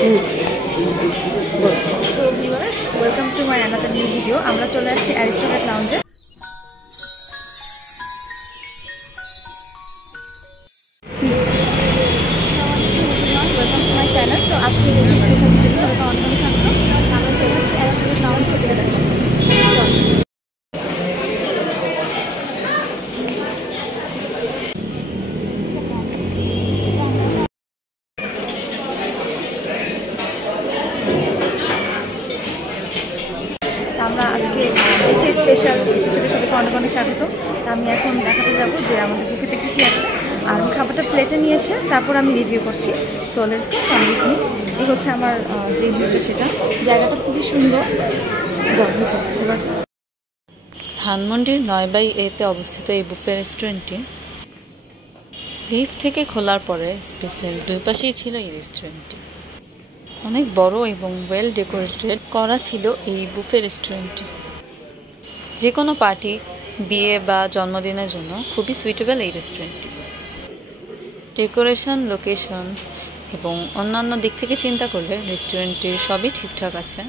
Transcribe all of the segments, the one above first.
So viewers, welcome to my another new video. আমরা চলে আসছি অ্যারিস্টোক্র্যাট লাউঞ্জে। Welcome to my channel. তো আজকে স্পেশাল ভিডিও সবাইকে অনেক অনেক স্বাগত। আমরা চলে আসছি অ্যারিস্টোক্র্যাট লাউঞ্জে। আমরা আজকে স্পেশাল হিসেবে সবাইকে অনেক অনেক স্বাগত। তো আমি এখন দেখাতে যাবো যে আমাদের বুফেতে কী কী আছে, আর আমি খাবারটা প্লেটে নিয়ে এসে তারপর আমি রিভিউ করছি। So let's go, come with me. এই হচ্ছে আমার যে ভিউটা, সেটা জায়গাটা খুবই সুন্দর। ধানমন্ডির 9/A-তে অবস্থিত এই বুফে রেস্টুরেন্টটি লিফট থেকে খোলার পরে স্পেসের দুই পাশেই ছিল এই রেস্টুরেন্টটি। অনেক বড় এবং ওয়েল ডেকোরেটেড করা ছিল এই বুফে রেস্টুরেন্টটি। যে কোনো পার্টি, বিয়ে বা জন্মদিনের জন্য খুবই সুইটেবল এই রেস্টুরেন্টটি। ডেকোরেশন, লোকেশন এবং অন্যান্য দিক থেকে চিন্তা করলে রেস্টুরেন্টটির সবই ঠিকঠাক আছে,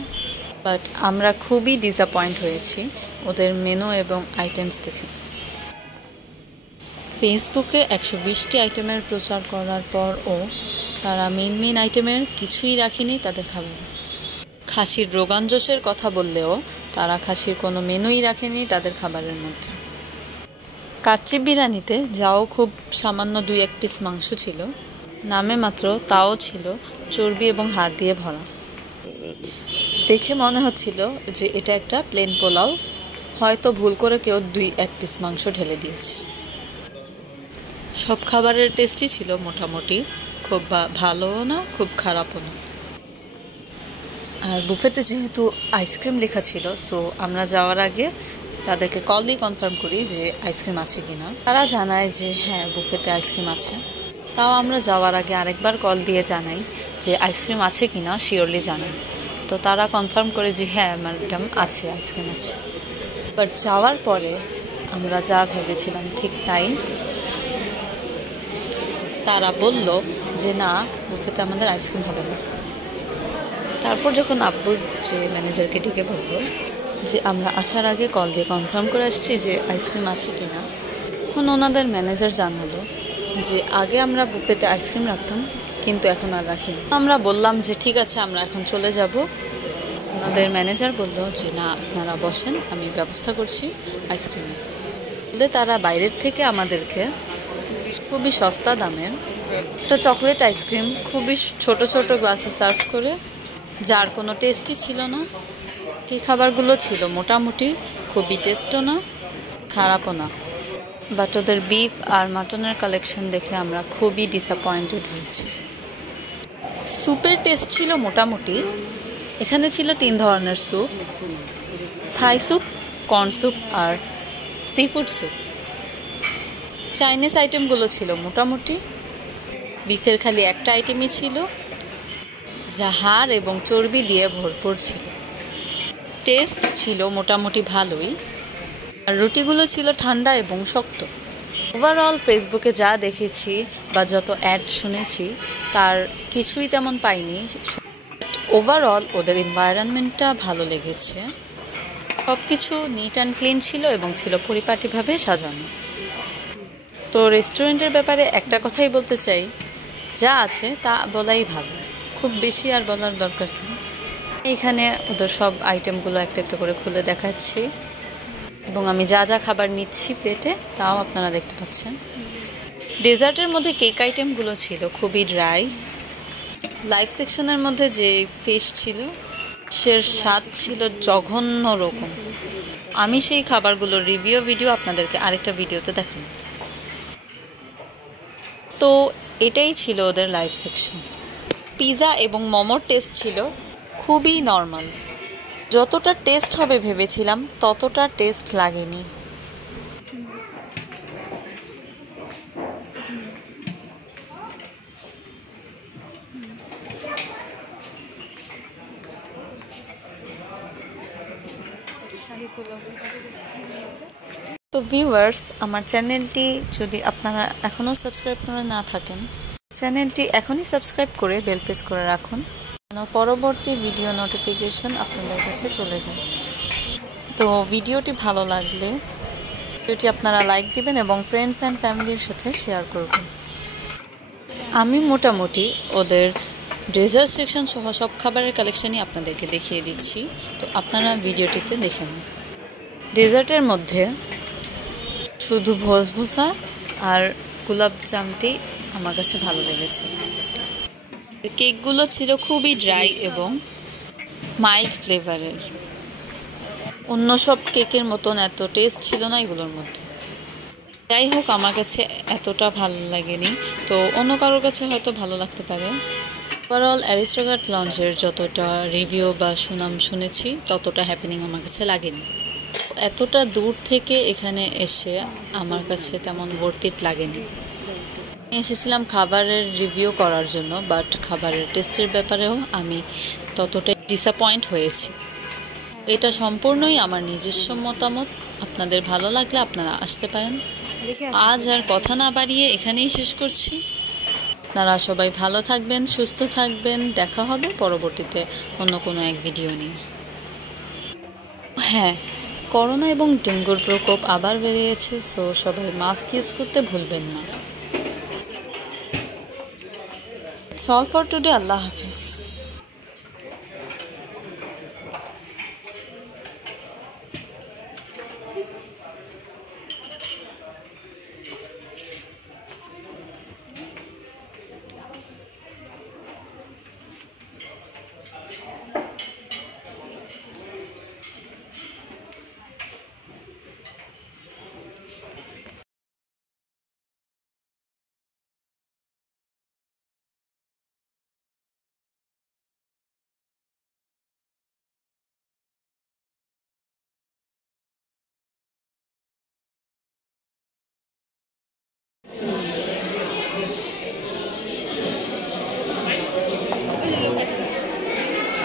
বাট আমরা খুবই ডিসঅ্যাপয়েন্ট হয়েছি ওদের মেনু এবং আইটেমস দেখে। ফেসবুকে 120টি আইটেমের প্রচার করার পরও তারা মেন আইটেমের কিছুই রাখেনি তাদের খাবারে। খাসির রোগান জোশের কথা বললেও তারা খাসির কোনো মেনুই রাখেনি তাদের খাবারের মধ্যে। কাচ্চি বিরিয়ানিতে যাও খুব সামান্য 2-1 পিস মাংস ছিল, নামে মাত্র, তাও ছিল চর্বি এবং হাড় দিয়ে ভরা। দেখে মনে হচ্ছিল যে এটা একটা প্লেন পোলাও, হয়তো ভুল করে কেউ 2-1 পিস মাংস ঢেলে দিয়েছে। সব খাবারের টেস্টই ছিল মোটামুটি, খুব ভালোও না খুব খারাপও না। আর বুফেতে যেহেতু আইসক্রিম লেখা ছিল, সো আমরা যাওয়ার আগে তাদেরকে কল দিয়ে কনফার্ম করি যে আইসক্রিম আছে কিনা। তারা জানায় যে হ্যাঁ, বুফেতে আইসক্রিম আছে। তাও আমরা যাওয়ার আগে আরেকবার কল দিয়ে জানাই যে আইসক্রিম আছে কিনা, শিওরলি জানাই। তো তারা কনফার্ম করে যে হ্যাঁ ম্যাডাম, আছে, আইসক্রিম আছে। বাট যাওয়ার পরে আমরা যা ভেবেছিলাম ঠিক তাই। তারা বলল যে না, বুফেতে আমাদের আইসক্রিম হবে না। তারপর যখন আব্বু যে ম্যানেজারকে ডেকে বলল যে আমরা আসার আগে কল দিয়ে কনফার্ম করে আসছি যে আইসক্রিম আছে কি না, তখন ওনাদের ম্যানেজার জানালো যে আগে আমরা বুফেতে আইসক্রিম রাখতাম, কিন্তু এখন আর রাখিনি। আমরা বললাম যে ঠিক আছে, আমরা এখন চলে যাব। ওনাদের ম্যানেজার বলল যে না, আপনারা বসেন, আমি ব্যবস্থা করছি আইসক্রিমের। বলে তারা বাইরের থেকে আমাদেরকে খুবই সস্তা দামের একটা চকলেট আইসক্রিম খুবই ছোট ছোট গ্লাসে সার্ভ করে, যার কোনো টেস্টই ছিল না। কি খাবারগুলো ছিল মোটামুটি, খুবই টেস্টও না খারাপও না। বাট ওদের বিফ আর মাটনের কালেকশন দেখে আমরা খুবই ডিসঅ্যাপয়েন্টেড হয়েছি। স্যুপের টেস্ট ছিল মোটামুটি। এখানে ছিল 3 ধরনের soup: Thai soup, corn soup আর সি ফুড স্যুপ। চাইনিজ আইটেমগুলো ছিল মোটামুটি। বিফের খালি একটা আইটেমই ছিল, যা হাড় এবং চর্বি দিয়ে ভরপুর ছিল। টেস্ট ছিল মোটামুটি ভালোই, আর রুটিগুলো ছিল ঠান্ডা এবং শক্ত। ওভারঅল ফেসবুকে যা দেখেছি বা যত অ্যাড শুনেছি তার কিছুই তেমন পাইনি। ওভারঅল ওদের এনভায়রনমেন্টটা ভালো লেগেছে। সব কিছু নিট অ্যান্ড ক্লিন ছিল এবং ছিল পরিপাটিভাবে সাজানো। তো রেস্টুরেন্টের ব্যাপারে একটা কথাই বলতে চাই, যা আছে তা বলাই ভালো, খুব বেশি আর বলার দরকার নেই। এইখানে ওদের সব আইটেমগুলো একটা একটা করে খুলে দেখাচ্ছি, এবং আমি যা যা খাবার নিচ্ছি প্লেটে তাও আপনারা দেখতে পাচ্ছেন। ডেজার্টের মধ্যে কেক আইটেমগুলো ছিল খুবই ড্রাই। লাইভ সেকশনের মধ্যে যে ফিশ ছিল, সে স্বাদ ছিল জঘন্য রকম। আমি সেই খাবারগুলোর রিভিউ ভিডিও আপনাদেরকে আরেকটা ভিডিওতে দেখাবো। তো এটাই ছিল ওদের লাইভ সেকশন। পিৎজা এবং মোমোর টেস্ট ছিল খুবই নর্মাল। যতটা টেস্ট হবে ভেবেছিলাম ততটা টেস্ট লাগেনি। তো ভিউয়ার্স, আমার চ্যানেলটি যদি আপনারা এখনও সাবস্ক্রাইব করে না থাকেন, চ্যানেলটি এখনই সাবস্ক্রাইব করে বেল প্রেস করে রাখুন। পরবর্তী ভিডিও নোটিফিকেশন আপনাদের কাছে চলে যায়। তো ভিডিওটি ভালো লাগলে ভিডিওটি আপনারা লাইক দিবেন এবং ফ্রেন্ডস অ্যান্ড ফ্যামিলির সাথে শেয়ার করবেন। আমি মোটামুটি ওদের ডেজার্ট সেকশন সহ সব খাবারের কালেকশনই আপনাদেরকে দেখিয়ে দিচ্ছি, তো আপনারা ভিডিওটিতে দেখে নিন। ডেজার্টের মধ্যে শুধু ভোসভোসা আর গোলাপ জামটি আমার কাছে ভালো লেগেছে। কেকগুলো ছিল খুবই ড্রাই এবং মাইল্ড ফ্লেভারের। অন্য সব কেকের মতন এত টেস্ট ছিল না এগুলোর মধ্যে। যাই হোক, আমার কাছে এতটা ভালো লাগেনি, তো অন্য কারোর কাছে হয়তো ভালো লাগতে পারে। ওভারঅল অ্যারিস্টোক্র্যাট লঞ্চের যতটা রিভিউ বা সুনাম শুনেছি ততটা হ্যাপেনিং আমার কাছে লাগেনি। এতটা দূর থেকে এখানে এসে আমার কাছে তেমন ওয়ার্থ ইট লাগেনি। এসেছিলাম খাবারের রিভিউ করার জন্য, বাট খাবারের টেস্টের ব্যাপারেও আমি ততটাই ডিসঅ্যাপয়েন্ট হয়েছি। এটা সম্পূর্ণই আমার নিজস্ব মতামত। আপনাদের ভালো লাগলে আপনারা আসতে পারেন। আজ আর কথা না বাড়িয়ে এখানেই শেষ করছি। আপনারা সবাই ভালো থাকবেন, সুস্থ থাকবেন। দেখা হবে পরবর্তীতে অন্য কোনো এক ভিডিও নিয়ে। হ্যাঁ, করোনা এবং ডেঙ্গুর প্রকোপ আবার বেরিয়েছে, সো সবাই মাস্ক ইউজ করতে ভুলবেন না। It's all for today. Allah Hafiz.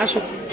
আসুক।